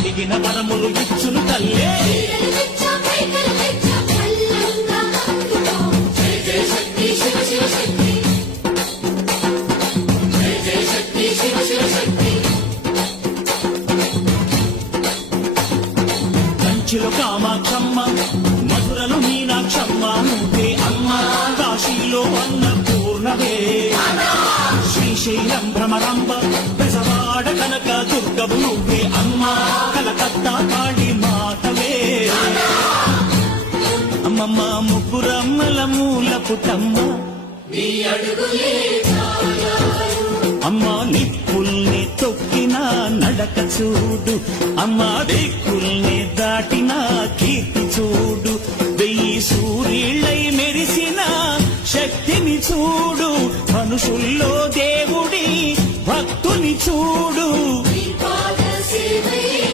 అడిగిన వరములు ఇచ్చును తల్లే. కంచిలో కామాక్షమ్మ, మధురలో మీనాక్షమ్మ, నువ్వే అమ్మ కాశీలో అన్నపూర్ణవే. శ్రీశైలం భ్రమరాంబ, బెజవాడ కనక దుర్గవు నువ్వే అమ్మ, కలకత్తా కాళీ మాతవే. అమ్మమ్మ ముగ్గురమ్మల మూల పుట్టమ్మ, అమ్మ నిప్పుల్ని తొక్కిన నడక చూడు, అమ్మ దిక్కుల్ని దాటిన కీర్తి చూడు, 1000 సూర్యుళ్ళై మెరిసిన శక్తిని చూడు, మనుషుల్లో దేవుడి భక్తుని చూడు.